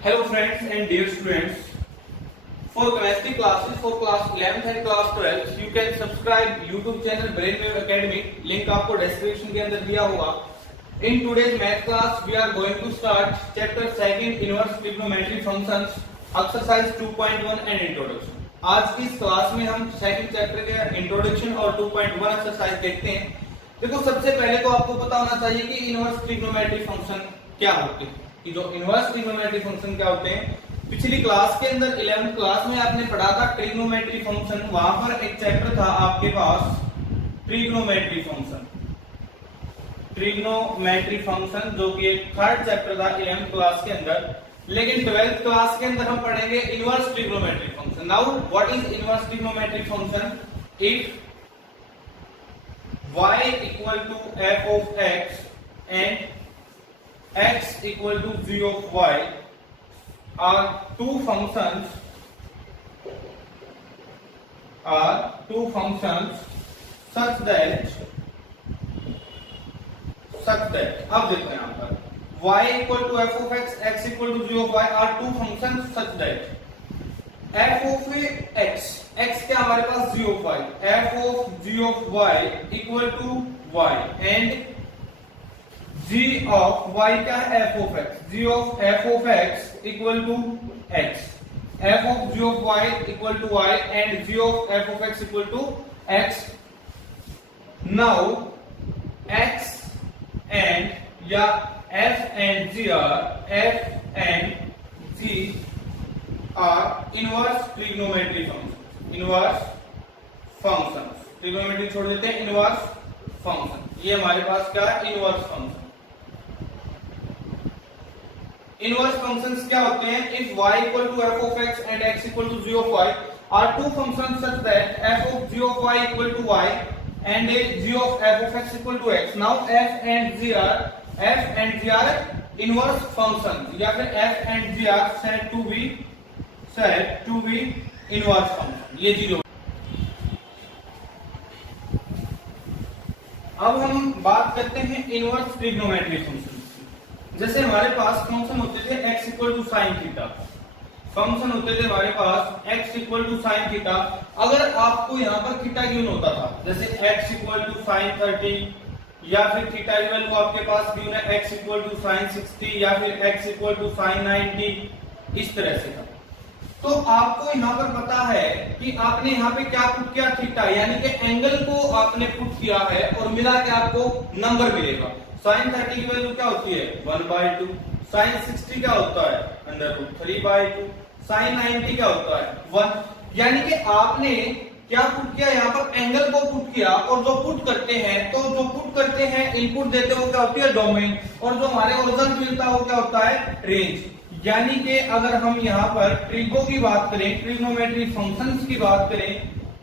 Hello friends and dear students. For chemistry classes for class 11th and class 12th, you can subscribe YouTube channel Brainwave Academy. Link आपको description के अंदर दिया होगा. In today's math class, we are going to start chapter 2 inverse trigonometry functions, exercise 2.1 and introduction. आज की इस class में हम सेकंड चैप्टर के इंट्रोडक्शन और 2.1 एक्सरसाइज देखते हैं. देखो सबसे पहले तो आपको पता होना चाहिए कि इनवर्स ट्रिग्नोमेट्री फंक्शन क्या होते हैं. कि जो इनवर्स ट्रिग्नोमेट्री फंक्शन क्या होते हैं, पिछली क्लास के अंदर 11th क्लास में आपने पढ़ा था ट्रिग्नोमेट्री फंक्शन. वहां पर एक चैप्टर था आपके पास ट्रिग्नोमेट्री फंक्शन, ट्रिग्नोमेट्री फंक्शन जो कि एक थर्ड चैप्टर था 11th क्लास के अंदर. लेकिन 12th क्लास के अंदर हम पढ़ेंगे inverse trigonometry function. Now what is inverse trigonometry function? If y equal to f of x and x equal to g of y are two functions such that अब देखो यहां पर y equal to f of x, x equal to g of y are two functions such that f of x, x क्या हमारे पास g of y, f of g of y equal to y and g of y क्या है f of x, g of f of x equal to x, f of g of y equal to y and g of f of x equal to x. Now x and या f and g are inverse trigonometry functions. Inverse functions, trigonometry छोड़ देते हैं, inverse function. ये हमारे पास क्या है? inverse function. Inverse functions क्या होते हैं? If y equal to f of x and x equal to g of y are two functions such that f of g of y equal to y and g of f of x equal to x. Now f and g are inverse functions या फिर f and g are said to be inverse function. ये चीज. अब हम बात करते हैं inverse trigonometry function. जैसे हमारे पास फंक्शन होते थे x equal to sine theta, function होते थे हमारे पास x equal to sine theta. अगर आपको यहाँ पर थीटा गिवन होता था, जैसे x इक्वल टू साइन 30 या फिर थीटा की वैल्यू आपके पास गिवन है x इक्वल टू साइन 60 या फिर x इक्वल टू साइन 90, इस तरह से था. तो आपको यहाँ पर पता है कि आपने यहाँ पे क्या पुट किया, थीटा, यानी कि एंगल को आपने पुट किया है और मिला के आपको नंबर मिलेगा. साइन 30 की वैल्यू क्या होती है? 1/2. साइन 60 क्या होता है? √3/2. साइन 90 क्या होता है? 1. यानी कि आपने क्या पुट किया, यहाँ पर एंगल को पुट किया. और जो पुट करते हैं इनपुट देते हो क्या होती है? डोमेन. और जो हमारे को रिजल्ट मिलता है वो क्या होता है? रेंज. यानी कि अगर हम यहाँ पर ट्रिगो की बात करें, ट्रिग्नोमेट्री फंक्शंस की बात करें,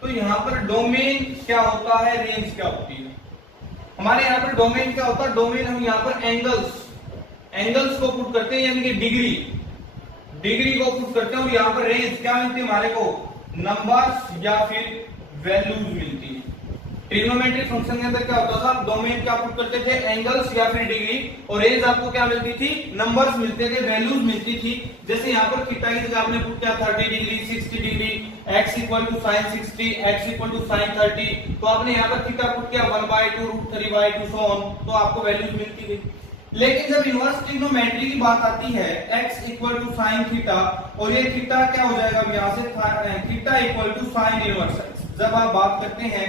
तो यहाँ पर डोमेन क्या होता है, रेंज क्या होती है. हमारे यहाँ पर डोमेन क्या होता है? डोमेन हम यहाँ पर एंगल्स को पुट करते हैं, यानी कि डिग्री को पुट करते हैं. और यहाँ पर रेंज क्या मिलती है हमारे को? नंबर्स या फिर वैल्यूज मिलती है. ट्रिग्नोमेट्री फंक्शन के अंदर क्या होता था? डोमेन क्या पुट करते थे? एंगल्स या फिर डिग्री. और रेंज आपको क्या मिलती थी? नंबर्स मिलते थे, वैल्यूज मिलती थी. जैसे यहाँ पर थीटा की जगह आपने पुट किया 30 degree, 60 degree, x equal to sine 60, x equal to sine 30, तो आपने यहाँ पर थीटा पुट किया 1/2, √3/2 सो ऑन, तो आपको वैल्यूज मिलती गई. लेकिन जब इनवर्स ट्रिग्नोमेट्री की बात आती है, x equal to sine theta, और ये थीटा क्या हो जाएगा यहाँ से? Theta equal to sine inverse x. जब आप बात करते हैं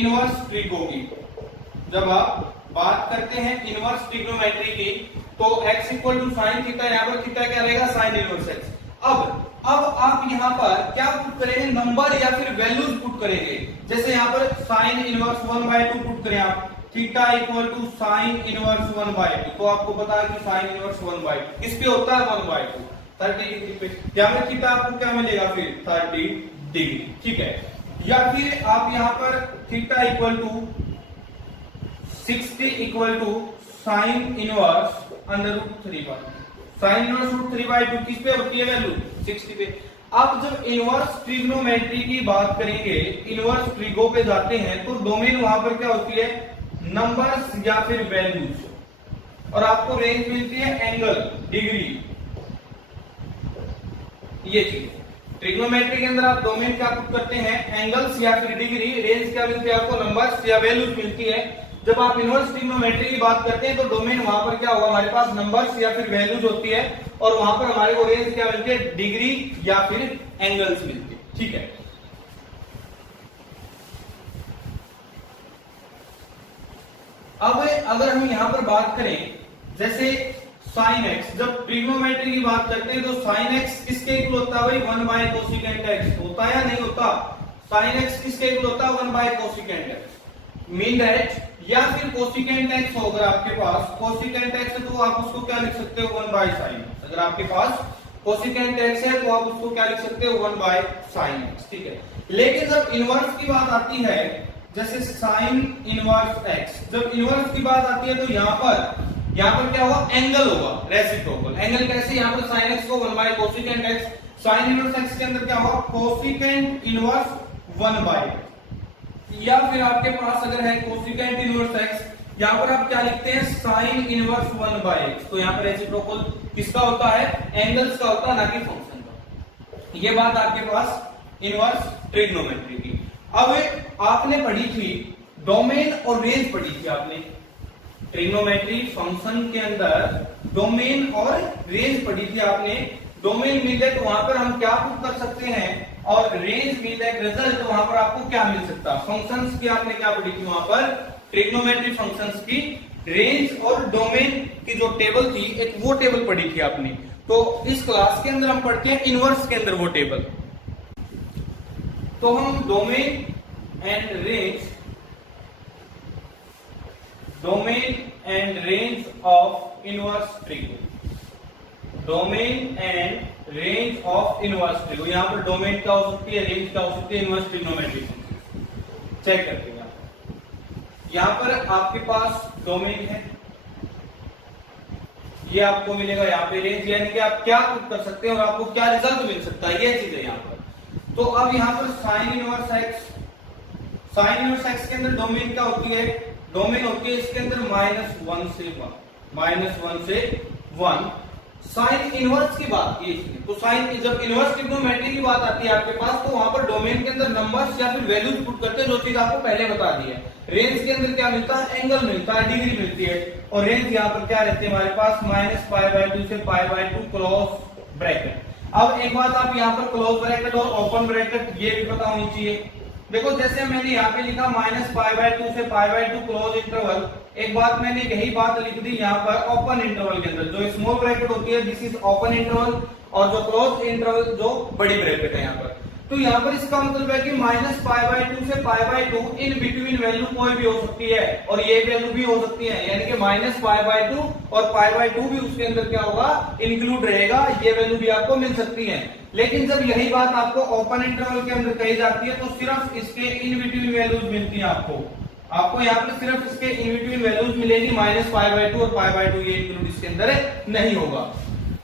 इनवर्स ट्रिगो की, जब आप बात करते हैं इनवर्स ट्रिग्नोमेट्री की, तो x equal to sine theta, यहाँ पर थीटा क्या रहेगा? Sine inverse x. अब आप यहाँ पर क्या पुट करेंगे? नंबर या फिर वैल्यूज पुट करेंगे. जैसे यहाँ पर साइन इनवर्स 1/2 पुट करें आप, theta equal to sine inverse 1/2, तो आपको पता है कि साइन इनवर्स 1/2 किस पे होता है? 1/2, 30 डिग्री पे. यहाँ पर थीटा आपको क्या मिलेगा फिर? 30 डिग्री. ठीक है. या फिर आप यहाँ पर theta equal to 60 equal to sine inverse √3/2. Sine inverse √3/2 किस पे होती है वैल्यू? 60 पे. अब जब इनवर्स ट्रिग्नोमेट्री की बात करेंगे, इनवर्स ट्रिगो पे जाते हैं, तो डोमेन वहां पर क्या होती है? नंबर्स या फिर वैल्यूज. और आपको रेंज मिलती है एंगल, डिग्री. ये चीज ट्रिग्नोमेट्री के अंदर आप डोमेन क्या पुट करते हैं, एंगल्स या फिर डिग्री, रेंज क्या मिलती है आपको, नंबर्स या वैल्यूज मिलती है। जब आप इनवर्स ट्रिग्नोमेट्री की बात करते हैं तो डोमेन वहां पर क्या होगा, हमारे पास नंबर्स या फिर वैल्यूज होती है और वहां पर हमारे को रेंज क्या मिलती है, डिग्री या फिर एंगल्स मिलती है। ठीक है, अब अगर हम यहां पर बात करें जैसे साइन एक्स, जब ट्रिग्नोमेट्री की बात करते हैं तो साइन एक्स किसके इक्वल होता है भाई, 1 बाय कोसिकेंट एक्स होता है या नहीं होता, साइन एक्स किसके इक्वल होता है, 1 by cosecant x. Mean that या फिर कोसिकेंट एक्स हो अगर आपके पास, कोसिकेंट एक्स है तो आप उसको क्या लिख सकते हो, 1 बाय साइन। अगर आपके पास कोसिकेंट एक्स है तो आप उसको क्या लिख सकते हो, 1 बाय साइन एक्स। ठीक है, लेकिन जब इनवर्स की बात आती है जैसे साइन इनवर्स एक्स, जब इनवर्स की बात आती है तो यहां पर क्या होगा, एंगल होगा रेसिप्रोकल। एंगल कैसे, यहां पर साइन एक्स को 1 by cosecant x, sine inverse x के अंदर क्या होगा, कोसिकेंट इनवर्स 1 बाय, या फिर आपके पास अगर है कोसिकेंट इनवर्स एक्स, यहां पर आप क्या लिखते हैं, साइन इनवर्स 1 बाय एक्स। तो यहां पर रेसिप्रोकल किसका होता है, एंगल्स का होता है, ना कि फंक्शन का। ये बात आपके पास इनवर्स ट्रिग्नोमेट्री की। अब आपने पढ़ी थी डोमेन और रेंज पढ़ी थी आपने, ट्रिग्नोमेट्री फंक्शन के अंदर डोमेन और रेंज पढ़ी थी आपने। डोमेन मिल जाए तो वहां पर हम क्या पुट कर सकते हैं, और रेंज मिल जाए रिजल्ट तो वहां पर आपको क्या मिल सकता है। फंक्शंस की आपने क्या पढ़ी थी वहां पर, ट्रिग्नोमेट्री फंक्शंस की रेंज और डोमेन की जो टेबल थी, एक वो टेबल पढ़ी थी आपने। तो इस क्लास के अंदर हम पढ़ते हैं इनवर्स के अंदर वो टेबल। तो हम domain and range, domain and range of inverse trigo, domain and range of inverse trigo. यहां पर डोमेन क्या हो सकती है, रेंज क्या हो सकती है, इनवर्स ट्रिग्नोमेट्री चेक करते हैं। यहां पर आपके पास डोमेन है, ये आपको मिलेगा यहाँ पे रेंज, यानी कि आप क्या पुट कर सकते हैं और आपको क्या रिजल्ट मिल सकता है, ये चीज है यहाँ पर। तो अब यहाँ पर sign inverse x, sine inverse x के अंदर डोमेन क्या होती है, डोमेन होती है इसके अंदर -1 से 1, -1 से 1। साइन इनवर्स की बात की इसने, तो साइन, जब इनवर्स ट्रिग्नोमेट्री की बात आती है आपके पास, तो वहां पर डोमेन के अंदर नंबर्स या फिर वैल्यूज पुट करते हैं, जो चीज आपको पहले बता दी है। रेंज के अंदर क्या मिलता है, एंगल मिलता है, डिग्री मिलती है, और रेंज यहाँ पर क्या रहती है हमारे पास, -π/2 से π/2 क्रॉस ब्रैकेट। अब एक बात आप यहाँ पर क्लोज ब्रैकेट और ओपन ब्रैकेट ये भी पता होनी चाहिए। देखो जैसे मैंने यहाँ पे लिखा -π/2 से π/2 क्लोज इंटरवल, एक बात मैंने यही बात लिख दी यहाँ पर ओपन इंटरवल के अंदर, जो स्मॉल ब्रैकेट होती है दिस इज ओपन इंटरवल, और जो क्लोज इंटरवल जो बड़ी ब्रैकेट है यहाँ पर। तो यहाँ पर इसका मतलब है कि -π/2 से π/2 इन बिटवीन वैल्यू कोई भी हो सकती है, और ये वैल्यू भी हो सकती है, यानी कि -π/2 और π/2 भी उसके अंदर क्या होगा, इंक्लूड रहेगा, ये वैल्यू भी आपको मिल सकती है। लेकिन जब यही बात आपको ओपन इंटरवल के अंदर कही जाती है तो सिर्फ इसके इन बिटवीन वैल्यूज मिलती है आपको यहाँ पर सिर्फ इसके इन बिटवीन वैल्यूज मिलेगी, -π/2 और π/2 ये इंक्लूड इसके अंदर नहीं होगा।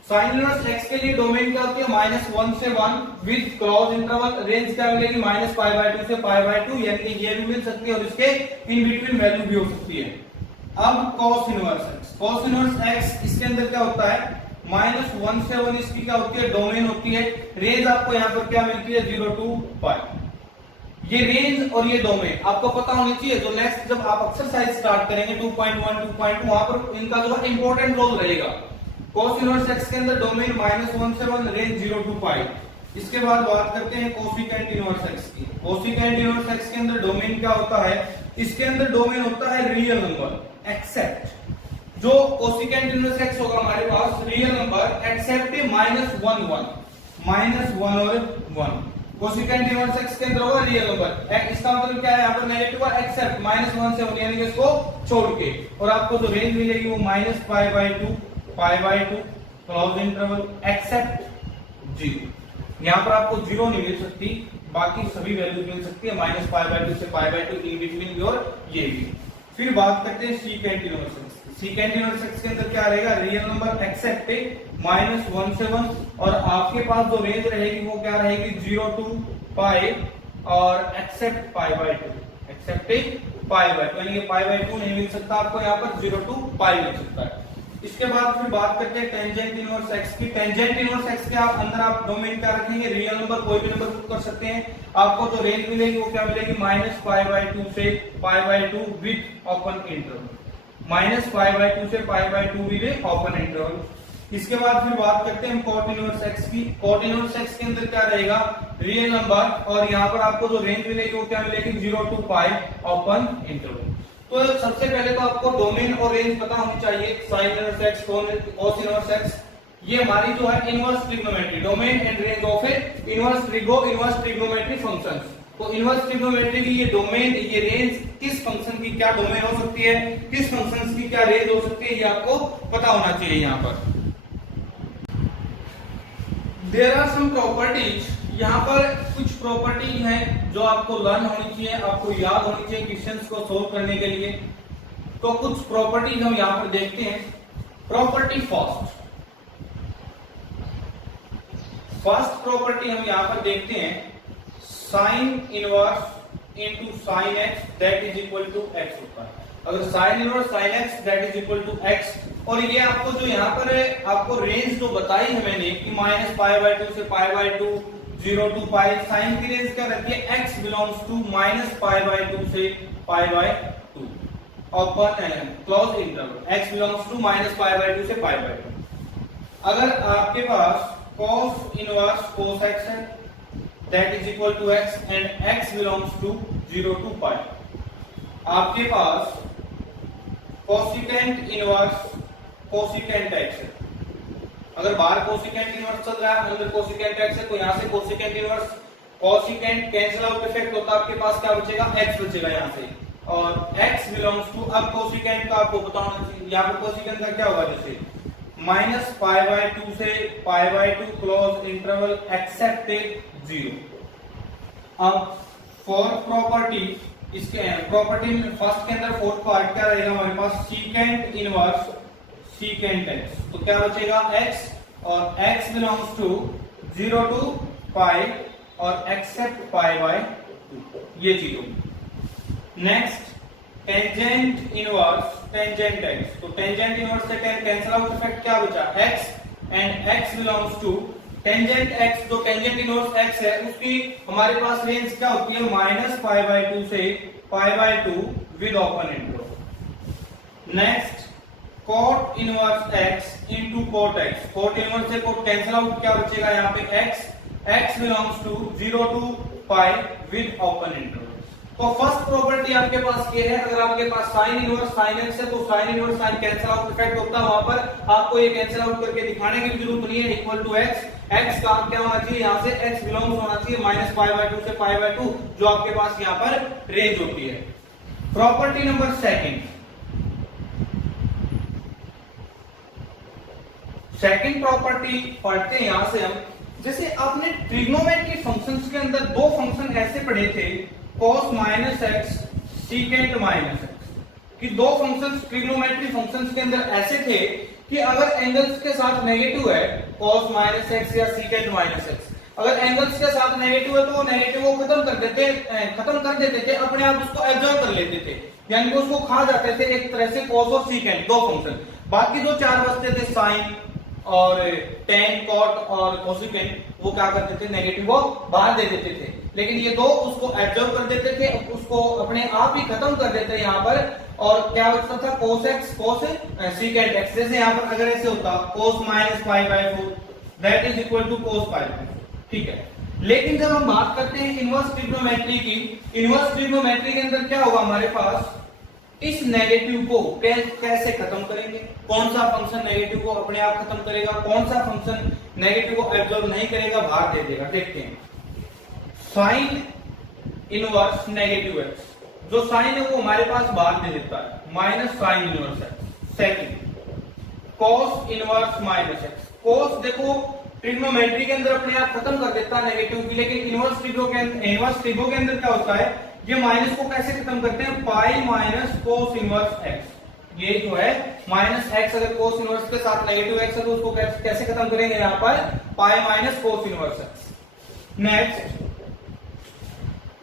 साइन इनवर्स एक्स के लिए डोमेन क्या होती है, -1 से 1 विद क्रॉस इंटरवल, रेंज क्या मिलेगी, -π/2 से π/2, यानी कि ये भी मिल सकती है और इसके इन बिटवीन वैल्यू भी हो सकती है। अब cos inverse x, cos inverse x इसके अंदर क्या होता है, -1 से 1 इसकी क्या होती है, डोमेन होती है। रेंज आपको यहाँ पर क्या मिलती है, 0 to π। ये रेंज और ये डोमेन आपको पता होनी चाहिए। तो नेक्स्ट जब आप एक्सरसाइज स्टार्ट करेंगे 2.1 2.2 वहां पर इनका जो है इंपॉर्टेंट रोल रहेगा। cos इनवर्स x के अंदर डोमेन -1 से 1, रेंज 0 to π। इसके बाद बात करते हैं कोसिकेंट इनवर्स x की। कोसिकेंट इनवर्स x के अंदर डोमेन क्या होता है, इसके अंदर डोमेन होता है रियल नंबर एक्सेप्ट, जो कोसिकेंट इनवर्स x होगा हमारे पास रियल नंबर एक्सेप्ट -1 1 और 1। कोसिकेंट इनवर्स x के अंदर होगा रियल नंबर, इसका मतलब क्या है, यहाँ पर नेगेटिव है, एक्सेप्ट -1 से 1 यानी कि इसको छोड़ के, और आपको जो रेंज मिलेगी वो -π/2 π/2 क्लोज इंटरवल एक्सेप्ट 0। यहाँ पर आपको 0 नहीं मिल सकती, बाकी सभी वैल्यूज मिल सकती है, -π/2 से π/2 इन बिटवीन भी और ये भी। फिर बात करते हैं secant inverse x. Secant inverse x के अंदर क्या रहेगा, रियल नंबर एक्सेप्ट -1 से 1, और आपके पास जो रेंज रहेगी वो क्या रहेगी, 0 to π और एक्सेप्ट π/2, एक्सेप्ट π/2, यानी कि π/2 नहीं मिल सकता आपको, यहाँ पर 0 to π मिल सकता है। इसके बाद फिर बात करते हैं टेंजेंट इनवर्स एक्स की। टेंजेंट इनवर्स एक्स के अंदर आप डोमेन क्या रखेंगे, रियल नंबर कोई भी नंबर पुट कर सकते हैं। आपको जो रेंज मिलेगी वो क्या मिलेगी, -π/2 से π/2 विद ओपन इंटरवल, -π/2 से π/2 विद ओपन इंटरवल। इसके बाद फिर बात करते हैं हम कॉट इनवर्स एक्स की। कॉट इनवर्स एक्स के अंदर क्या रहेगा, रियल नंबर, और यहाँ पर आपको जो रेंज मिलेगी वो क्या मिलेगी, 0 to π ओपन इंटरवल। तो सबसे पहले तो आपको डोमेन और रेंज पता होनी चाहिए। Sign inverse x, cos inverse x, ये हमारी जो है inverse trigonometry, domain and range of A inverse trigonometry functions. तो इनवर्स ट्रिग्नोमेट्री की ये डोमेन, ये रेंज, किस फंक्शन की क्या डोमेन हो सकती है, किस फंक्शंस की क्या रेंज हो सकती है, ये आपको पता होना चाहिए। यहाँ पर देयर आर सम प्रॉपर्टीज, यहाँ पर कुछ प्रॉपर्टी हैं जो आपको लर्न होनी चाहिए, आपको याद होनी चाहिए क्वेश्चंस को सोल्व करने के लिए। तो कुछ प्रॉपर्टीज हम यहाँ पर देखते हैं। प्रॉपर्टी फर्स्ट प्रॉपर्टी हम यहाँ पर देखते हैं, sine inverse into sine x that is equal to x होता है। अगर sine inverse sine x that is equal to x, और ये आपको जो यहाँ पर है, आपको रेंज जो बताई है मैंने कि -π/2 से π/2, 0 to π, साइन की रेंज क्या रहती है, x बिलोंग्स टू -π/2 से π/2 open close interval, x belongs to -π/2 से π/2। अगर आपके पास cos इनवर्स cos x है that is equal to x and x belongs to 0 to π, आपके पास कोसिकेंट इनवर्स कोसिकेंट x है। अगर बाहर कोसिकेंट इनवर्स चल रहा है, अंदर कोसिकेंट x है, तो यहां से cosecant inverse cosecant cancel out effect होता है, आपके पास क्या बचेगा, x बचेगा यहां से, और x बिलोंग्स टू, अब कोसिकेंट का आपको पता होना चाहिए, यहां पर कोसिकेंट का क्या होगा, जैसे -π/2 से π/2 क्लोज इंटरवल एक्सेप्ट 0। अब फोर्थ प्रॉपर्टी, इसके प्रॉपर्टी फर्स्ट के अंदर फोर्थ पार्ट क्या रहेगा हमारे पास, सीकेंट इनवर्स सीकेंट x, तो क्या बचेगा x, और x बिलोंग्स टू 0 to π और एक्सेप्ट π/2, ये चीज होगी। Next tangent inverse tangent x, तो टेंजेंट इनवर्स से कैंसिल आउट इफेक्ट क्या बचा, x, and x belongs to tangent x, जो टेंजेंट इनवर्स x है उसकी हमारे पास रेंज क्या होती है, -π/2 से π/2 with open interval. Next cot inverse x into cot x, cot inverse से cot कैंसिल आउट, क्या बचेगा यहाँ पे x, x belongs to 0 to π with open interval. तो फर्स्ट प्रॉपर्टी आपके पास ये है, अगर आपके पास साइन इनवर्स साइन x है तो sine inverse sine cancel out effect होता है, वहां पर आपको ये कैंसिल आउट करके दिखाने की भी जरूरत नहीं है, इक्वल टू x, x का क्या होना चाहिए, यहाँ से x बिलोंग्स होना चाहिए -π/2 से π/2, जो आपके पास यहाँ पर रेंज होती है। प्रॉपर्टी नंबर सेकंड प्रॉपर्टी पढ़ते हैं यहां से हम। जैसे आपने ट्रिग्नोमेट्री फंक्शंस के अंदर दो फंक्शन ऐसे पढ़े थे, cos -x secant -x, कि दो फंक्शंस ट्रिग्नोमेट्री फंक्शंस के अंदर ऐसे थे कि अगर एंगल्स के साथ नेगेटिव है cos -x या secant -x, अगर एंगल्स के साथ नेगेटिव है तो वो नेगेटिव को खत्म कर देते थे, अपने आप उसको एब्जॉर्ब कर लेते थे, यानी कि उसको खा जाते थे एक तरह से cos और secant दो फंक्शन। बाकी जो चार बचते थे साइन और टेन कॉट और कोसिकेंट, वो क्या करते थे, नेगेटिव को बाहर दे देते थे, लेकिन ये दो उसको एब्जॉर्ब कर देते थे, उसको अपने आप ही खत्म कर देते हैं यहाँ पर, और क्या बचता था cos x cos secant x। जैसे यहाँ पर अगर ऐसे होता cos -π/4 that is equal to cos π/4, ठीक है। लेकिन जब हम बात करते हैं इनवर्स ट्रिग्नोमेट्री की, इनवर्स ट्रिग्नोमेट्री के अंदर क्या होगा हमारे पास, इस नेगेटिव को कैसे खत्म करेंगे, कौन सा फंक्शन नेगेटिव को अपने आप खत्म करेगा, कौन सा फंक्शन नेगेटिव को एब्जॉर्ब नहीं करेगा, बाहर दे देगा। देखते हैं, साइन इनवर्स नेगेटिव एक्स, जो साइन है वो हमारे पास बाहर दे देता है, minus sign inverse x. Second cos inverse minus x, cos देखो ट्रिग्नोमेट्री के अंदर अपने आप खत्म कर देता है नेगेटिव की, लेकिन इनवर्स ट्रिग्नो के अंदर क्या होता है, ये माइनस को कैसे खत्म करते हैं, pi minus cos inverse x, ये जो है माइनस एक्स, अगर कोस इनवर्स के साथ नेगेटिव एक्स है तो उसको कैसे खत्म करेंगे, यहाँ पर पाई minus cos inverse x. Next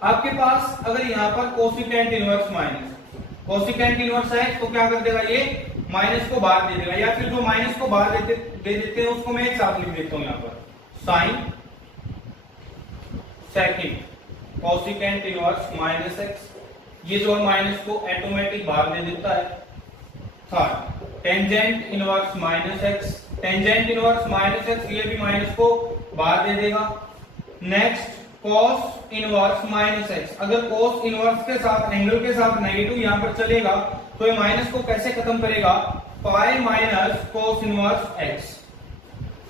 आपके पास अगर यहाँ पर cosecant inverse minus, cosecant inverse x तो क्या कर देगा, ये माइनस को बाहर दे देगा, या फिर जो माइनस को बाहर दे देते हैं उसको मैं एक साथ लिख देता हूं यहां पर, sine second cosecant inverse minus x, ये जो माइनस को ऑटोमेटिक बाहर दे देता है। Third tangent inverse minus x, tangent inverse minus x, ये भी माइनस को बाहर दे देगा। Next cos inverse minus x, अगर cos इनवर्स के साथ एंगल के साथ नेगेटिव यहां पर चलेगा तो ये माइनस को कैसे खत्म करेगा, पाई minus cos inverse x।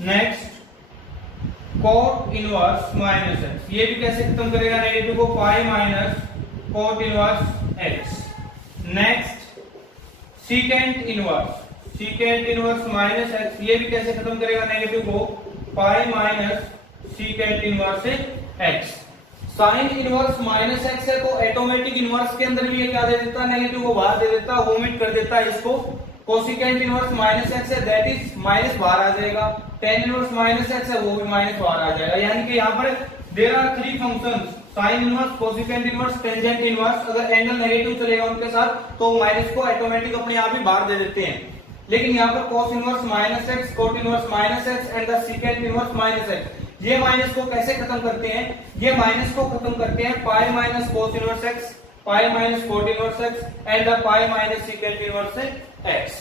Next cot inverse minus x, ये भी कैसे खत्म करेगा नेगेटिव को, pi minus cot inverse x। Next secant inverse minus x, ये भी कैसे खत्म करेगा नेगेटिव को, pi minus secant inverse x। Sine inverse minus x है तो ऑटोमेटिक इनवर्स के अंदर भी ये क्या दे देता है, नेगेटिव को बाहर दे देता है, ओमिट कर देता है इसको। कोसिकेंट इनवर्स माइनस x है, दैट इज माइनस बाहर आ जाएगा। टेन इनवर्स माइनस x है, वो भी माइनस बाहर आ जाएगा। यानी कि यहाँ पर there are three functions, sine inverse, cosecant inverse, tangent inverse. अगर एंगल नेगेटिव चलेगा उनके साथ तो माइनस को ऑटोमेटिक अपने आप ही बाहर दे देते हैं। लेकिन यहाँ पर cos inverse minus x, cot inverse minus x and the secant inverse minus x, ये माइनस को कैसे खत्म करते हैं, ये माइनस को खत्म करते हैं pi minus cos inverse x, pi minus cot inverse x and the pi minus secant inverse x।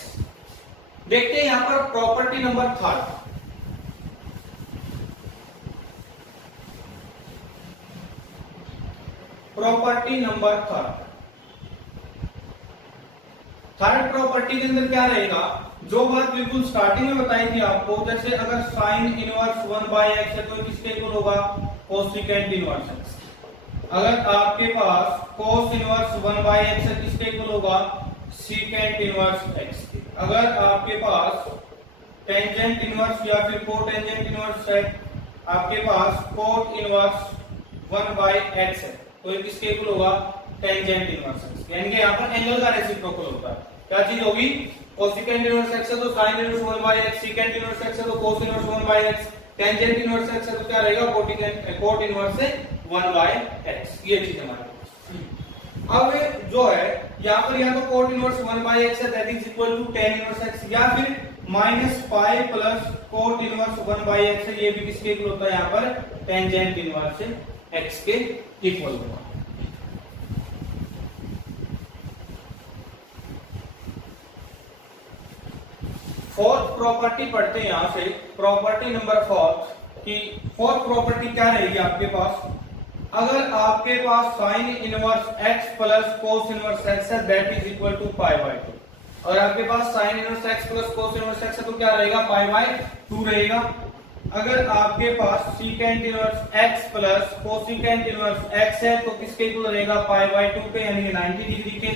देखते हैं यहां पर property number third. Property number third property के अंदर क्या रहेगा, जो बात बिल्कुल स्टार्टिंग में बताई थी आपको, जैसे अगर साइन इनवर्स 1/x है तो किसके इक्वल होगा, कोसिकेंट इनवर्स x। अगर आपके पास cos इनवर्स 1/x है किसके इक्वल होगा, सीकेंट इनवर्स x। अगर आपके पास टेंजेंट इनवर्स या फिर कोटेंजेंट इनवर्स है, आपके पास cot इनवर्स 1/x है तो ये किसके इक्वल होगा, टेंजेंट इनवर्स x। यानी कि यहाँ पर एंगल का रेसिप्रोकल होता है। क्या चीज होगी, कोसिकेंट इनवर्स x है तो sine inverse 1/x, secant inverse x है तो cos inverse 1/x, tangent inverse x है तो क्या रहेगा, cot इनवर्स 1/x। ये चीज हमारे पास। अब जो है यहाँ पर या तो cot इनवर्स 1/x है that is equal to tan inverse x, या फिर minus pi plus cot inverse 1/x है, ये भी किसके इक्वल होता है, यहाँ पर टेंजेंट इनवर्स x के इक्वल होगा। फोर्थ प्रॉपर्टी पढ़ते हैं यहां से, प्रॉपर्टी नंबर फोर्थ की फोर्थ प्रॉपर्टी क्या रहेगी आपके पास, अगर आपके पास sine inverse x plus cos inverse x है दैट इज इक्वल टू π/2। और आपके पास sine inverse x plus cos inverse x है तो क्या रहेगा, π/2 रहेगा। अगर आपके पास secant inverse x plus cosecant inverse x है तो किसके इक्वल रहेगा, π/2 के, यानी 90 डिग्री के।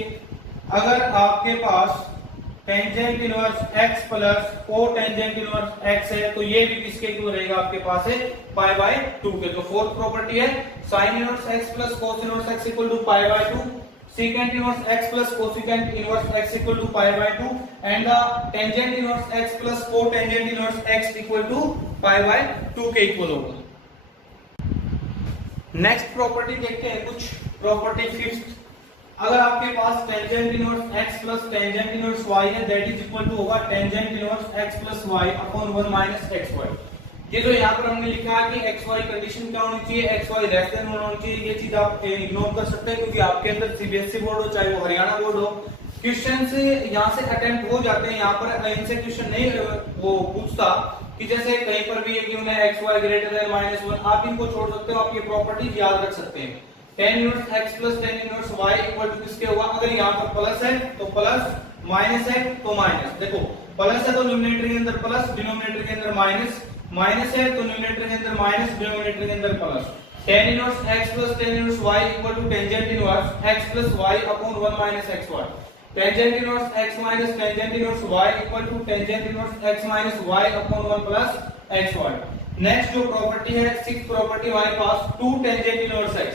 अगर आपके पास tangent inverse x plus cotangent inverse x है तो ये भी किसके इक्वल रहेगा, आपके पास है π/2 के। तो फोर्थ प्रॉपर्टी है sine inverse x plus cos inverse x equal to π/2, secant inverse x plus cosecant inverse x equal to π/2 and the tangent inverse x plus cotangent inverse x equal to π/2 के इक्वल होगा। Next property देखते हैं कुछ property fifth, अगर आपके पास tangent inverse x plus tangent inverse y है दैट इज इक्वल टू होगा tangent inverse x plus y upon 1 minus xy। ये जो यहाँ पर हमने लिखा है कि xy कंडीशन क्या होनी चाहिए, xy लेस देन 1 होनी चाहिए, ये चीज आप इग्नोर कर सकते हैं क्योंकि आपके अंदर सीबीएसई बोर्ड हो चाहे वो हरियाणा बोर्ड हो, क्वेश्चन से यहाँ से अटेम्प्ट हो जाते हैं। यहाँ पर इनसे क्वेश्चन नहीं वो पूछता कि जैसे कहीं पर भी कि उन्हें xy ग्रेटर देन -1, आप इनको छोड़ सकते हो, आप ये प्रॉपर्टीज याद रख सकते हैं। tan inverse x plus tan inverse y equal to किसके होगा, अगर यहाँ पर प्लस है तो प्लस, माइनस है तो माइनस। देखो प्लस है तो न्यूमरेटर के अंदर प्लस, डिनोमिनेटर के अंदर माइनस, माइनस है तो न्यूमरेटर के अंदर माइनस, डिनोमिनेटर के अंदर plus. tan inverse x plus tan inverse y equal to tangent inverse x plus y upon 1 minus xy। Tangent inverse x minus tangent inverse y equal to tangent inverse x minus y upon 1 plus xy। Next जो property है sixth property हमारे पास 2 tangent inverse x,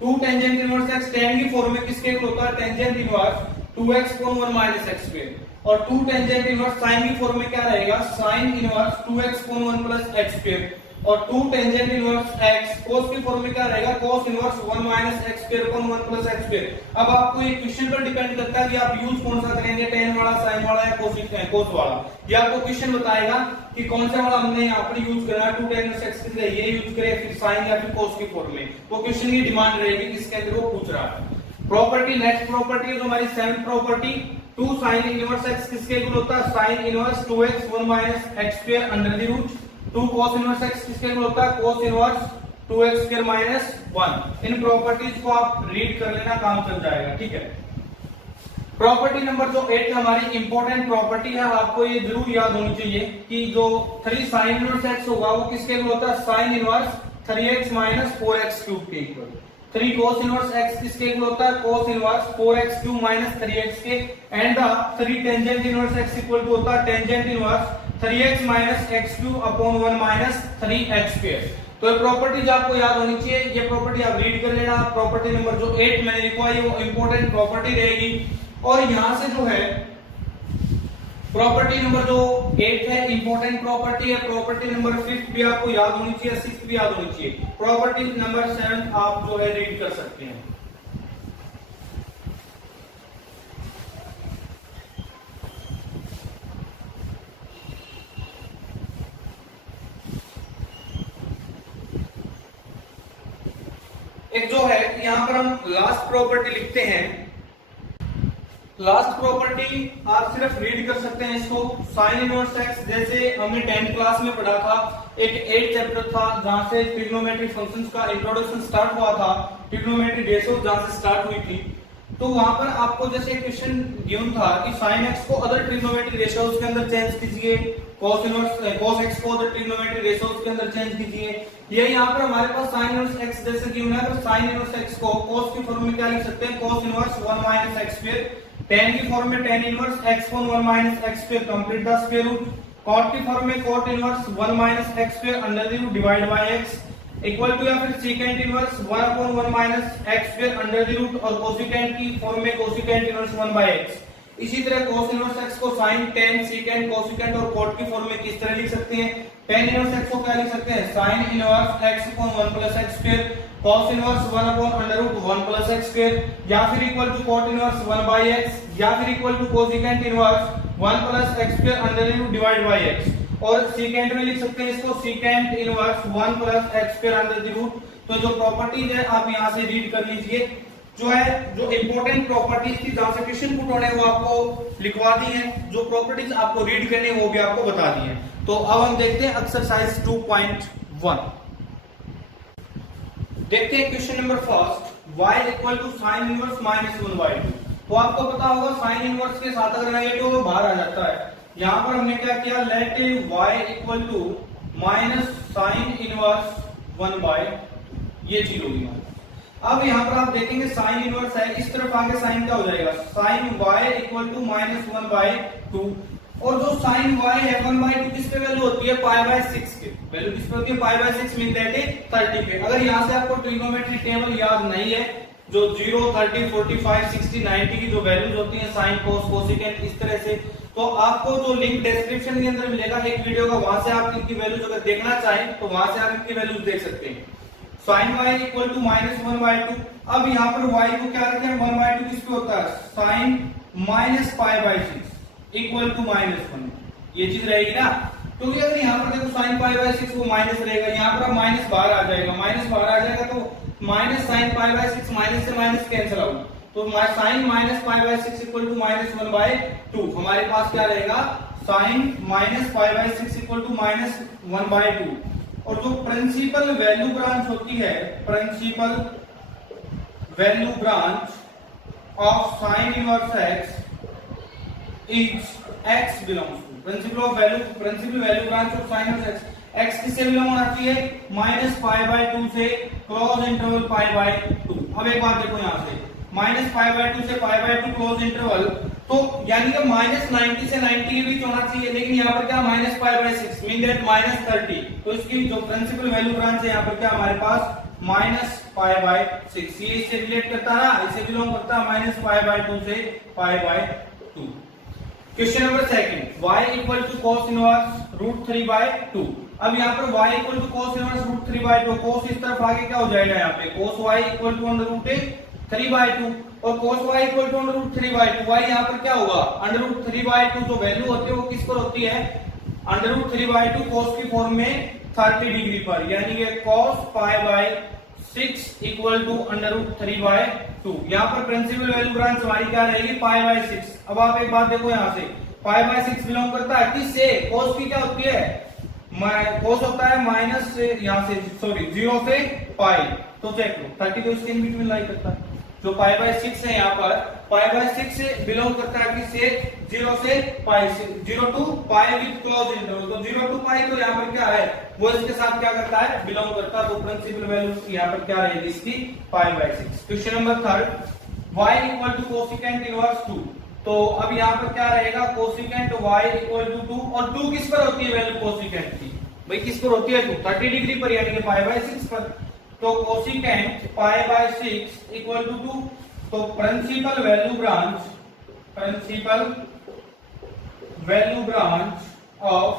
2 tangent inverse x tan की form में किसके equal होता है, tangent inverse 2x upon 1 minus x square. और 2 टेंजेंट इनवर्स sin की फॉर्म में क्या रहेगा, sin inverse 2x upon 1 plus x square. और 2 टेंजेंट इनवर्स x cos की फॉर्म में क्या रहेगा cos inverse 1 minus x square upon 1 plus x square. अब आपको ये क्वेश्चन पर डिपेंड करता है कि आप यूज कौन सा करेंगे, tan वाला, sin वाला या cos वाला। ये आपको क्वेश्चन बताएगा कि कौन सा वाला हमने यहाँ पर यूज करना है, 2 tan इनवर्स x के लिए ये यूज करें, फिर sin या फिर cos की फॉर्म में। वो क्वेश्चन की डिमांड रहेगी किसके अंदर वो पूछ रहा है। प्रॉपर्टी, नेक्स्ट प्रॉपर्टी है जो हमारी seventh property, 2 sin inverse x किसके इक्वल होता है, sin inverse 2x 1 minus x square under the root 2 cos inverse x किसके इक्वल होता है, cos inverse 2x square minus 1। इन प्रॉपर्टीज को आप रीड कर लेना, काम चल जाएगा, ठीक है। प्रॉपर्टी नंबर जो 8 हमारी इंपॉर्टेंट प्रॉपर्टी है, आपको ये जरूर याद होनी चाहिए कि जो 3 sin इनवर्स x होगा वो किसके इक्वल होता है, sin inverse 3x minus 4x cube के इक्वल। 3 cos इनवर्स x किसके इक्वल होता है, cos inverse 4x cube minus 3x के। And 3 tangent inverse x equal to होता है tangent inverse 3x minus x cube upon 1 minus 3x square. तो ये properties आपको याद होनी चाहिए, ये प्रॉपर्टी आप रीड कर लेना। प्रॉपर्टी नंबर जो 8 मैंने लिखवा है वो इंपॉर्टेंट प्रॉपर्टी रहेगी। और यहां से जो है प्रॉपर्टी नंबर जो 8 है इंपॉर्टेंट प्रॉपर्टी है, प्रॉपर्टी नंबर 5 भी आपको याद होनी चाहिए, 6 भी याद होनी चाहिए। प्रॉपर्टी नंबर 7 आप जो है रीड कर सकते हैं। एक जो है यहां पर हम लास्ट प्रॉपर्टी लिखते हैं। लास्ट प्रॉपर्टी आप सिर्फ रीड कर सकते हैं इसको, sin इनवर्स x, जैसे हमने 10th क्लास में पढ़ा था, एक 8 चैप्टर था जहां से ट्रिग्नोमेट्री फंक्शंस का इंट्रोडक्शन स्टार्ट हुआ था, ट्रिग्नोमेट्री रेशियोज जहां से स्टार्ट हुई थी। तो वहां पर आपको जैसे क्वेश्चन गिवन था कि sin x को अदर ट्रिग्नोमेट्री रेशियोज के अंदर चेंज कीजिए, cos x को अदर ट्रिग्नोमेट्री रेशियोज के अंदर चेंज कीजिए। ये यहाँ पर हमारे पास sin इनवर्स x जैसे गिवन है, तो sin इनवर्स x को cos की फॉर्म में क्या लिख सकते हैं, cos inverse 1 minus x square. tan की फॉर्म में tan inverse x upon 1 minus x square complete the square root. cot की फॉर्म में cot inverse 1 minus x square under the root divide by x equal to, या फिर secant inverse 1 upon 1 minus x square under the root, और cosecant की form में cosecant inverse 1 by x। इसी तरह cos inverse x को sin, tan, secant, cosecant और cot की फॉर्म में किस तरह लिख सकते हैं, tan इनवर्स x को क्या लिख सकते हैं, sin inverse x upon 1 plus x square, cos inverse 1 upon under root 1 plus x square, या फिर equal to cot inverse 1 by x, या फिर equal to cosecant inverse 1 plus x square under root divide by x। और secant में लिख सकते हैं इसको secant inverse 1 plus x square under the root. तो जो प्रॉपर्टीज है आप यहां से रीड कर लीजिए, जो है जो इंपॉर्टेंट प्रॉपर्टीज थी जहां से क्वेश्चन पुट होने वो आपको लिखवा दी है, जो प्रॉपर्टीज आपको रीड करने वो भी आपको बता दी है। तो अब हम देखते हैं एक्सरसाइज 2.1। देखते हैं question number first, y equal to sin inverse minus 1/2। तो आपको पता होगा sin इनवर्स के साथ अगर नेगेटिव हो बाहर आ जाता है। यहां पर हमने क्या किया, let y equal to minus sin inverse 1/, ये चीज होगी। अब यहां पर आप देखेंगे sin इनवर्स है, इस तरफ आगे sin क्या हो जाएगा, sin y equal to minus 1/2। और जो sin y है 1/2 किस पे वैल्यू होती है, π/6 के वैल्यू किस पे होती है, π/6 मीन दैट इज 30 पे। अगर यहां से आपको ट्रिग्नोमेट्री टेबल याद नहीं है, जो 0, 30, 45, 60, 90 की जो वैल्यूज होती हैं sin, cos, cosecant इस तरह से, तो आपको जो लिंक डिस्क्रिप्शन के अंदर मिलेगा एक वीडियो का, वहां से आप इनकी वैल्यूज अगर देखना चाहें तो वहां से आप इनकी वैल्यूज देख सकते हैं। sin y equal to minus 1/2। अब यहाँ पर y को क्या रखें, 1/2 किस पे होता है, sin माइनस π/6 इक्वल टू -1, ये चीज रहेगी ना। क्योंकि अगर यहाँ पर देखो sin π/6 वो माइनस रहेगा, यहाँ पर माइनस बाहर आ जाएगा, माइनस बाहर आ जाएगा तो माइनस sin π/6 माइनस से माइनस कैंसिल आउट, तो sin माइनस π/6 इक्वल टू -1/2। हमारे पास क्या रहेगा, sin माइनस π/6 इक्वल टू -1/2। और जो प्रिंसिपल वैल्यू ब्रांच होती है, principal value branch of sin inverse x is x belongs to principal value branch of sin inverse x किससे belong होती है, -π/2 से क्लोज इंटरवल π/2। अब एक बात देखो यहाँ से, -π/2 से π/2 क्लोज इंटरवल, तो यानी कि -90 से 90 के बीच होना चाहिए, लेकिन यहाँ पर क्या -π/6 मीन दैट -30। तो इसकी जो प्रिंसिपल वैल्यू ब्रांच है यहाँ पर क्या हमारे पास -π/6, ये इससे रिलेट करता है ना, इससे बिलोंग करता है -π/2 से π/2। Question number second, y equal to cos inverse root 3 by 2। अब यहाँ पर y equal to cos inverse root 3 by 2, cos इस तरफ आगे क्या हो जाएगा यहाँ पे cos y equal to under root 3 by 2 और cos y equal to under root 3 by 2। y यहाँ पर क्या होगा अंडर रूट 3 बाय 2 जो वैल्यू होती है वो किस पर होती है अंडर रूट 3 बाय 2 cos की फॉर्म में 30 डिग्री पर, यानी कि cos pi by 6 equal to under root 3 by 2। यहाँ पर प्रिंसिपल वैल्यू ब्रांच हमारी क्या रहेगी पाई बाय 6। अब आप एक बात देखो यहाँ से पाई बाय 6 बिलोंग करता है किससे, cos की क्या होती है cos होता है माइनस से यहाँ से सॉरी 0 से पाई, तो चेक लो 30 तो इसके बीच लाई करता है। जो पाई बाय 6 है यहाँ पर पाई बाय 6 से बिलोंग करता है किससे 0 से पाई से 0 to pi with close interval, तो 0 टू पाई तो यहाँ पर क्या है वो इसके साथ क्या करता है बिलोंग करता है, तो प्रिंसिपल वैल्यू यहाँ पर क्या रहेगी इसकी pi by 6। Question number third, y equal to cosecant inverse 2। तो अब यहाँ पर क्या रहेगा कोसिकेंट y इक्वल टू 2 और 2 किस पर होती है वैल्यू कोसिकेंट की, भाई किस पर होती है 2 30 डिग्री पर यानी कि पाई बाय 6 पर, तो cosecant pi by 6 equal to 2। तो principal value branch of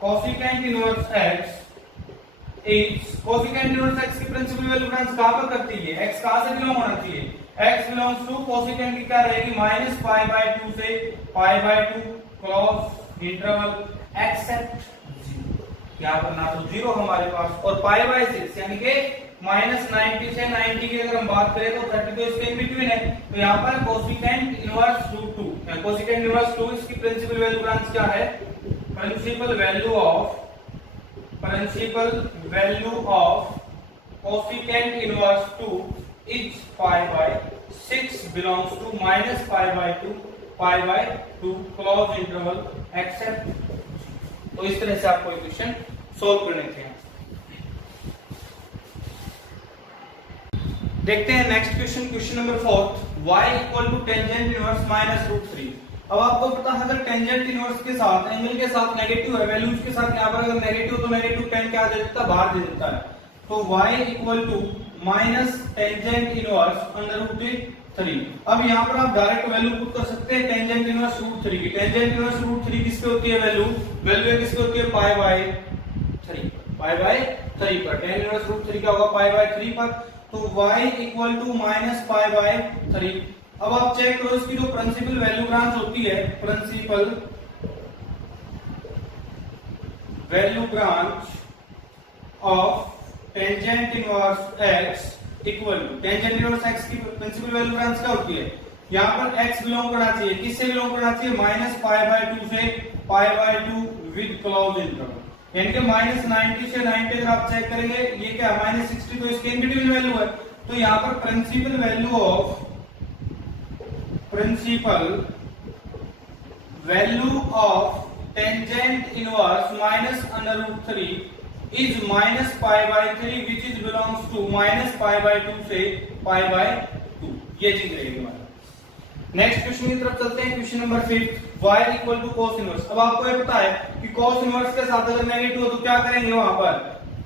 cosecant inverse x is cosecant inverse x की प्रिंसिपल वैल्यू ब्रांच कहां पर करती है, x कहां से बिलोंग होना चाहिए, x बिलोंग्स टू कोसिकेंट की क्या रहेगी माइनस पाई बाय 2 से pi by 2 close interval except 0। यहाँ पर ना तो 0 हमारे पास और पाई बाय 6 यानी कि माइनस 90 से 90 की अगर हम बात करें तो 30 तो इसके बिटवीन है, तो यहाँ पर cosecant inverse root 2 cosecant inverse 2 इसकी प्रिंसिपल वैल्यू ब्रांच क्या है principal value of cosecant inverse 2 is pi by 6 belongs to minus pi by 2 close interval except. तो इस तरह से आपको इक्वेशन सोल्व करने थे। देखते हैं next question, question number 4, y equal to tangent inverse minus root 3। अब आपको पता है अगर टेंजेंट इनवर्स के साथ एंगल के साथ नेगेटिव है वैल्यूज के साथ यहाँ पर अगर नेगेटिव तो नेगेटिव टेन क्या दे देता है बाहर दे देता है, तो y equal to minus tangent inverse under root 3। अब यहाँ पर आप डायरेक्ट वैल्यू पुट कर सकते हैं टेंजेंट इनवर्स रूट 3 की। टेंजेंट इनवर्स रूट 3 किसपे होती है वैल्यू किसपे होती है पाई बाय 3 पर। टेन इनवर्स रूट 3 क्या होगा पाई बाय 3 पर, तो y equal to minus pi by 3। अब आप चेक करो इसकी जो प्रिंसिपल वैल्यू ब्रांच होती है principal value branch of tangent inverse x equal to tangent inverse x की प्रिंसिपल वैल्यू ब्रांच क्या होती है, यहाँ पर x बिलोंग करना चाहिए किससे बिलोंग करना चाहिए माइनस पाई बाय 2 से pi by 2 with close interval, यानी कि माइनस 90 से 90 अगर आप चेक करेंगे ये क्या माइनस 60 तो इसके इनबिटवीन वैल्यू है, तो यहाँ पर principal value of tangent inverse minus under root 3 is minus pi by 3 which is belongs to minus pi by 2 से पाई बाय 2, ये चीज रहेगी हमारी। नेक्स्ट क्वेश्चन की तरफ चलते हैं, question number 5, y equal to cos inverse. अब आपको ये पता है कि cos इनवर्स के साथ अगर नेगेटिव हो तो क्या करेंगे वहां पर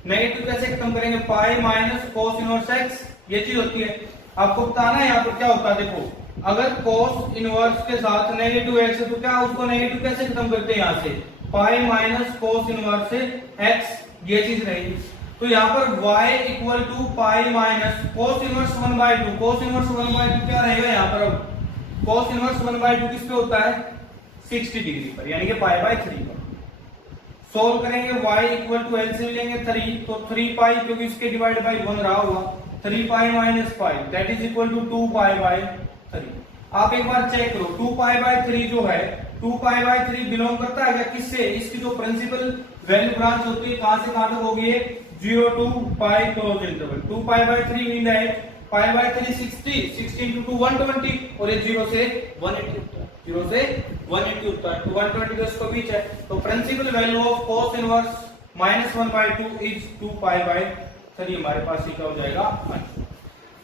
नेगेटिव कैसे खत्म करेंगे पाई माइनस cos इनवर्स x, ये चीज होती है। आपको बताना है यहाँ पर क्या होता है, देखो अगर cos इनवर्स के साथ नेगेटिव x है तो क्या उसको नेगेटिव कैसे खत्म करते हैं यहाँ से pi minus cos inverse x, ये चीज रहेगी। तो यहाँ पर y equal to pi minus cos inverse 1/2, cos inverse 1/2 क्या रहेगा यहाँ पर, अब cos इनवर्स 1/2 किस पे होता है 60 डिग्री पर यानी कि पाई बाय 3 पर। सोल्व करेंगे y इक्वल टू एलसीएम लेंगे 3, तो 3 पाई क्योंकि इसके डिवाइड बाय 1 रहा होगा 3 pi minus pi that is equal to 2 pi by 3। आप एक बार चेक करो 2 पाई बाय 3 जो है 2 पाई बाय 3 बिलोंग करता है क्या किससे, इसकी जो प्रिंसिपल वैल्यू ब्रांच होती है कहां से कहां तक होगी 0 to pi close interval. 2 pi by 3 mean है पाई बाय 3 60, 16 टू 2 120 और ये 0 से 180 होता है, 0 से 180 होता है, तो 120 तो इसको बीच है, तो principal value of cos inverse minus 1/2 is 2 pi by 3, हमारे पास ये क्या हो जाएगा।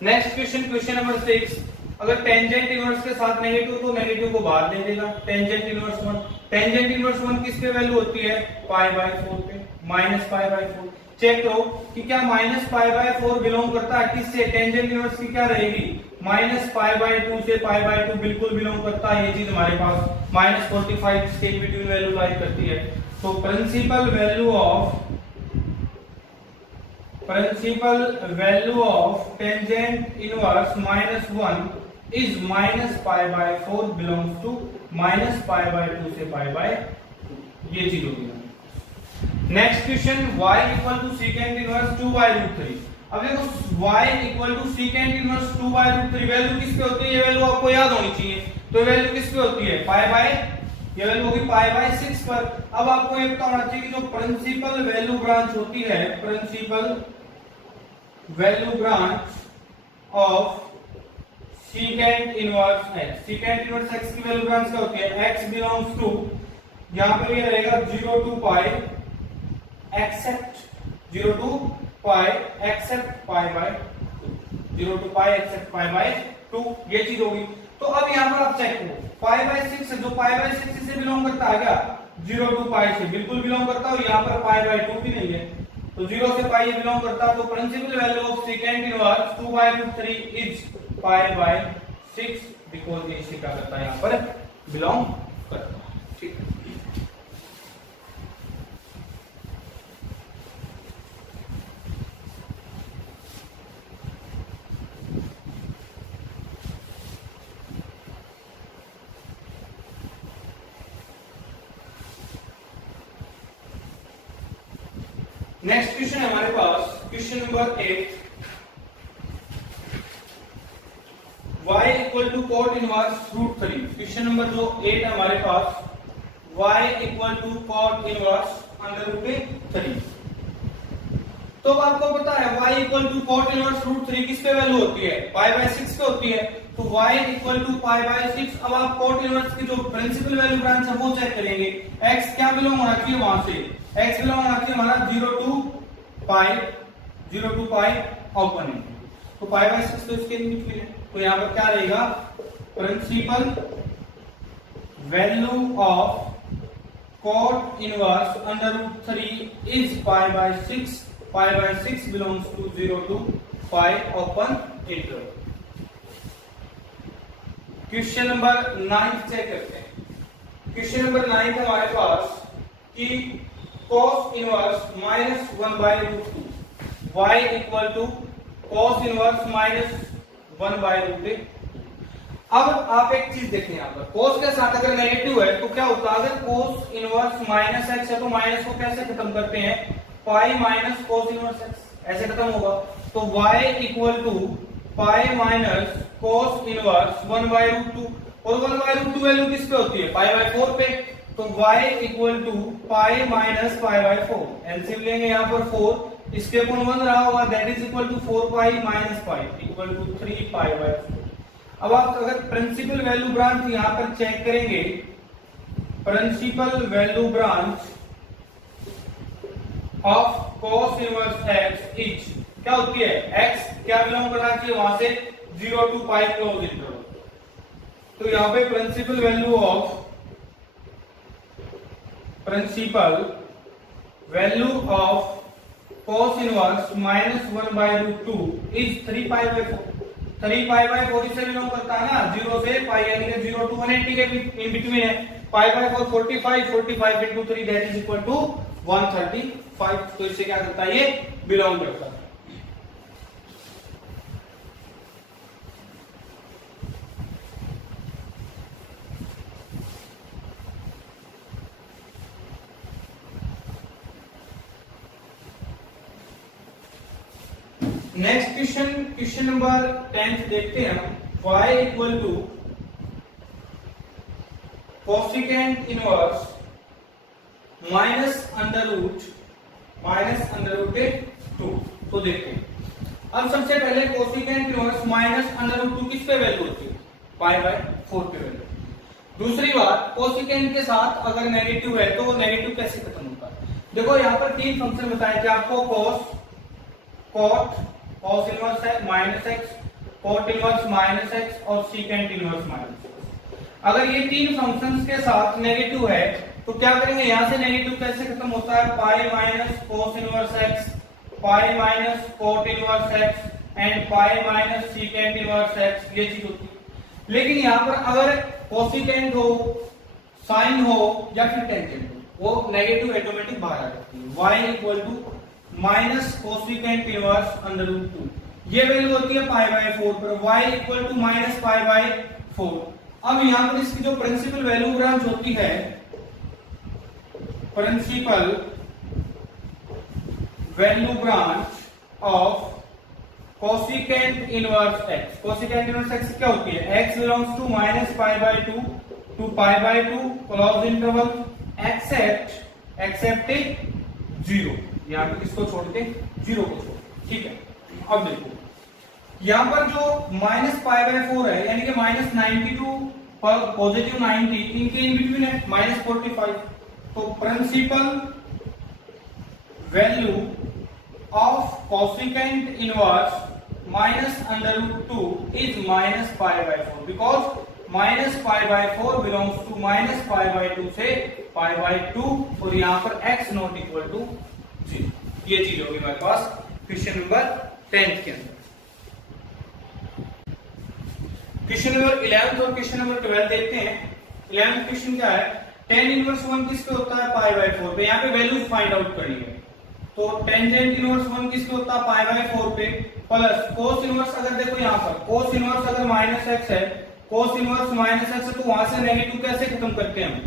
नेक्स्ट क्वेश्चन, क्वेश्चन नंबर 6, अगर टेंजेंट इनवर्स के साथ नेगेटिव तो नेगेटिव को बाहर दे देगा। टेंजेंट इनवर्स 1, टेंजेंट इनवर्स 1 किस पे वैल्यू होती है पाई बाय 4 पे, माइनस पाई बाय 4। चेक करो कि क्या माइनस पाई बाय 4 बिलोंग करता है किससे, टेंजेंट इनवर्स की क्या रहेगी -π/2 से π/2 बिल्कुल बिलोंग करता है, ये चीज हमारे पास -45 के बिटवीन वैल्यू लाई करती है। तो principal value of tangent inverse -1 is -π/4 belongs to -π/2 से π/2, ये चीज होगी। Next question, y equal to secant inverse 2/√3। अब देखो y equal to secant inverse 2/√3 value किस पे होती है, ये वैल्यू आपको याद होनी चाहिए। तो ये वैल्यू किस पे होती है, ये वैल्यू होगी π/6 पर। अब आपको ये पता होना चाहिए कि जो प्रिंसिपल वैल्यू ब्रांच होती है, principal value branch of secant inverse x, secant inverse x की वैल्यू ब्रांच क्या होती है, x बिलोंग्स टू, यहां पर ये रहेगा 0 to π except 0 to π except π/2, 0 to π except π/2, ये चीज होगी। तो अब यहां पर आप चेक करो, π/6 से, जो π/6 से बिलोंग करता है क्या, 0 to π से बिल्कुल बिलोंग करता है, और यहां पर π/2 भी नहीं है, तो 0 से π ये बिलोंग करता है। तो principal value of secant inverse 2/√3 is π/6, because ये इसे क्या करता है, यहां पर बिलोंग करता है। ठीक है, नेक्स्ट क्वेश्चन है हमारे पास, question number 8, y equal to cot inverse √3। Question number जो 8 है हमारे पास, y equal to cot inverse √3। तो आपको पता है y equal to cot inverse √3 किस पे वैल्यू होती है, π/6 पे होती है। तो y इक्वल टू π/6। अब आप cot इनवर्स की जो प्रिंसिपल वैल्यू ब्रांच है वो चेक करेंगे, x क्या बिलोंग होना चाहिए वहां से, x बिलोंग होना चाहिए हमारा 0 to π ओपन है, तो π/6 तो इसके बिटवीन है। तो यहां पर क्या रहेगा, principal value of cot inverse √3 is π/6, π/6 belongs to 0 to π open interval. Question number 9 check करते हैं। क्वेश्चन नंबर 9 है हमारे पास कि cos inverse -1/√2, y equal to cos inverse -1/√2। अब आप एक चीज देखें, यहां पर cos के साथ अगर नेगेटिव है तो क्या होता है, अगर cos इनवर्स -x है तो माइनस को कैसे खत्म करते हैं, pi minus cos inverse x, ऐसे खत्म होगा। तो y equal to pi minus cos inverse 1/√2, और 1/√2 वैल्यू किस पे होती है, π/4 पे। तो y equal to pi minus π/4, LCM लेंगे यहां पर 4, इसके अपन 1 रहा होगा, that is equal to 4 pi minus pi equal to 3 π/4। अब आप अगर प्रिंसिपल वैल्यू ब्रांच यहां पर चेक करेंगे, principal value branch of cos inverse x is क्या होती है, x क्या बिलोंग करना चाहिए वहां से, 0 to π क्लोज इंटरवल। तो यहां पे principal value of cos inverse -1/√2 is 3π/4। 3π/4 से बिलोंग करता है ना, 0 से π, यानी कि 0 to 180 के इन बिटवीन है। π/4 45 into 3 that is equal to 135। तो इससे क्या करता है, ये बिलोंग करता है। नेक्स्ट क्वेश्चन, क्वेश्चन नंबर 10 देखते हैं हम, y equal to cosecant inverse -√2। तो देखते हैं, अब सबसे पहले कोसिकेंट इनवर्स -√2 किस पे वैल्यू होती है, π/4 पे वैल्यू। दूसरी बात, कोसिकेंट के साथ अगर नेगेटिव है तो वो नेगेटिव कैसे खत्म होता है। देखो यहाँ पर 3 फंक्शन बताए थे आपको, cos इनवर्स है -x, cot इनवर्स -x और secant इनवर्स -x। अगर ये 3 फंक्शंस के साथ नेगेटिव है तो क्या करेंगे, यहां से नेगेटिव कैसे खत्म होता है, पाई minus cos inverse x, pi minus cot inverse x, and pi minus secant inverse x, ये चीज होती है। लेकिन यहाँ पर अगर कोसिकेंट हो, साइन हो या फिर टेंजेंट हो, वो नेगेटिव ऑटोमेटिक बाहर आ जाती है। y equal to minus cosecant inverse under root 2, ये वैल्यू होती है पाई बाय 4 पर, y equal to minus pi by 4। अब यहां पर इसकी जो प्रिंसिपल वैल्यू ब्रांच होती है, principal value branch of cosecant inverse x, cosecant inverse x क्या होती है, x belongs to minus pi by 2 to pi by 2 close interval except 0, यहां पर किसको छोड़ के, 0 को छोड़, ठीक है। अब देखो यहां पर जो माइनस पाई बाय 4 है, यानी कि माइनस 90 टू पॉजिटिव 90, इनके इन बिटवीन है माइनस 45, तो principal value of cosecant inverse minus under root 2 is minus pi by 4, because minus pi by 4 belongs to minus pi by 2 से पाई बाय 2, और यहां पर x नॉट इक्वल टू 0, ये चीज होगी हमारे पास क्वेश्चन नंबर 10 के अंदर। क्वेश्चन नंबर 11 और क्वेश्चन नंबर 12 देखते हैं। 11 क्वेश्चन क्या है, tan इनवर्स 1 किस पे होता है, पाई बाय 4 पे, यहाँ पे वैल्यू फाइंड आउट करनी है। तो टेंजेंट इनवर्स 1 किस पे होता है, पाई बाय 4 पे, प्लस कोस इनवर्स, अगर देखो यहाँ पर कोस इनवर्स अगर माइनस एक्स है, कोस इनवर्स माइनस एक्स है, तो वहां से नेगेटिव कैसे खत्म करते हैं हम,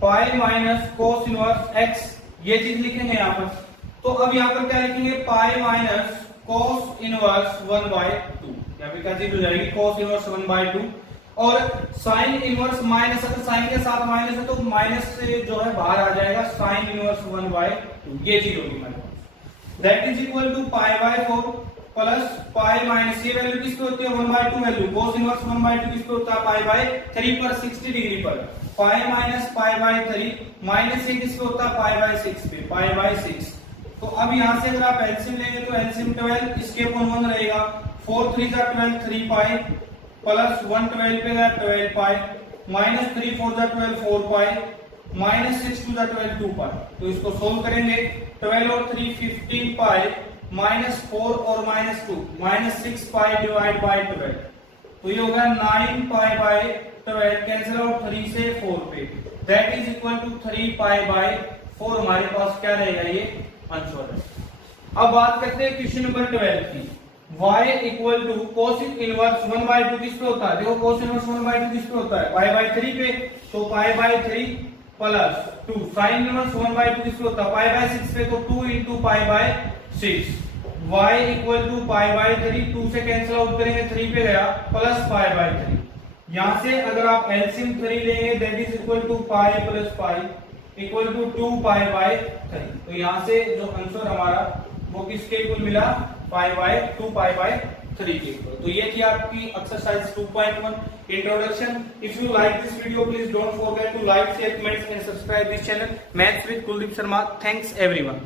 पाई माइनस कोस इनवर्स एक्स, ये चीज लिखेंगे यहाँ पर। तो अब यहाँ पर क्या लिखेंगे, pi minus cos inverse 1 by 2, यहाँ पे क्या चीज हो जाएगी, कोस इनवर्स 1 बाय 2, और साइन इनवर्स माइनस, अगर साइन के साथ माइनस है तो माइनस से जो है बाहर आ जाएगा, साइन इनवर्स 1 बाय 2, ये चीज होगी हमारे पास। That is equal to pi by 4 plus pi minus, ये वैल्यू किस पे होती है, 1 by 2 value, cos inverse 1 by 2 किस पे होता है, पाई बाय 3 पर, 60 डिग्री पर, पाई माइनस पाई बाय 3 माइनस ये किस पे होता है, पाई बाय 6 पे, पाई बाय 6। तो अब यहां से अगर आप एलसीएम लेंगे तो एलसीएम 12, इसके अपॉन 1 रहेगा, 4 3 जा 12, 3 पाई प्लस 1 12 पे गया 12 पाई, माइनस 3 4 जा 12, 4 पाई, माइनस 6 2 जा 12, 2 पाई। तो इसको सोल्व करेंगे, 12 और 3 15 पाई, माइनस 4 और minus 2, minus 6 pi divide by 12, तो ये होगा 9 पाई बाय 12, कैंसिल आउट 3 से 4 पे, that is equal to 3 pi by 4, हमारे पास क्या रहेगा, ये आंसर है। अब बात करते हैं क्वेश्चन नंबर 12 की, y equal to cosec inverse 1 by 2 किस पे होता है, देखो कोस इनवर्स 1 बाय 2 किस पे होता है, पाई बाय 3 पे, तो pi by 3 plus 2, sine inverse 1 by 2 किस पे होता है, पाई बाय 6 पे, तो 2 into pi by 6, y equal to pi by 3, 2 से कैंसिल आउट करेंगे, 3 पे गया, प्लस पाई बाय 3, यहां से अगर आप एलसीएम 3 लेंगे, that is equal to pi plus pi equal to 2 pi by 3, तो यहां से जो आंसर हमारा वो किसके इक्वल मिला, पाई बाय 2 पाई बाय 3 के इक्वल। तो ये थी आपकी exercise 2.1 introduction. If you like this video please don't forget to like, share, comment and subscribe this channel maths with Kuldeep Sharma. Thanks everyone.